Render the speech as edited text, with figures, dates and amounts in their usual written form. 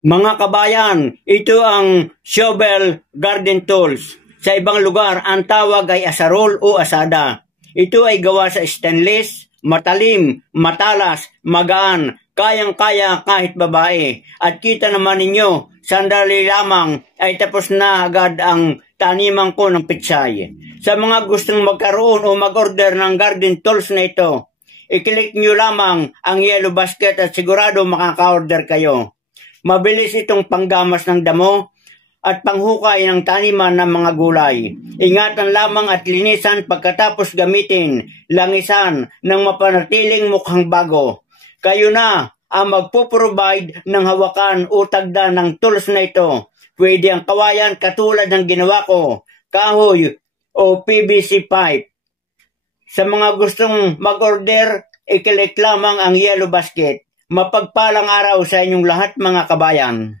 Mga kabayan, ito ang shovel garden tools. Sa ibang lugar, ang tawag ay asarol o asada. Ito ay gawa sa stainless, matalim, matalas, magaan, kayang-kaya kahit babae. At kita naman ninyo, sandali lamang ay tapos na agad ang taniman ko ng pitsay. Sa mga gustong magkaroon o mag-order ng garden tools na ito, i-click nyo lamang ang yellow basket at sigurado makaka-order kayo. Mabilis itong panggamas ng damo at panghukay ng taniman ng mga gulay. Ingatan lamang at linisan pagkatapos gamitin, langisan ng mapanatiling mukhang bago. Kayo na ang magpo-provide ng hawakan o tagda ng tools na ito. Pwede ang kawayan katulad ng ginawa ko, kahoy o PVC pipe. Sa mga gustong mag-order, i-click lamang ang yellow basket. Mapagpalang araw sa inyong lahat mga kabayan.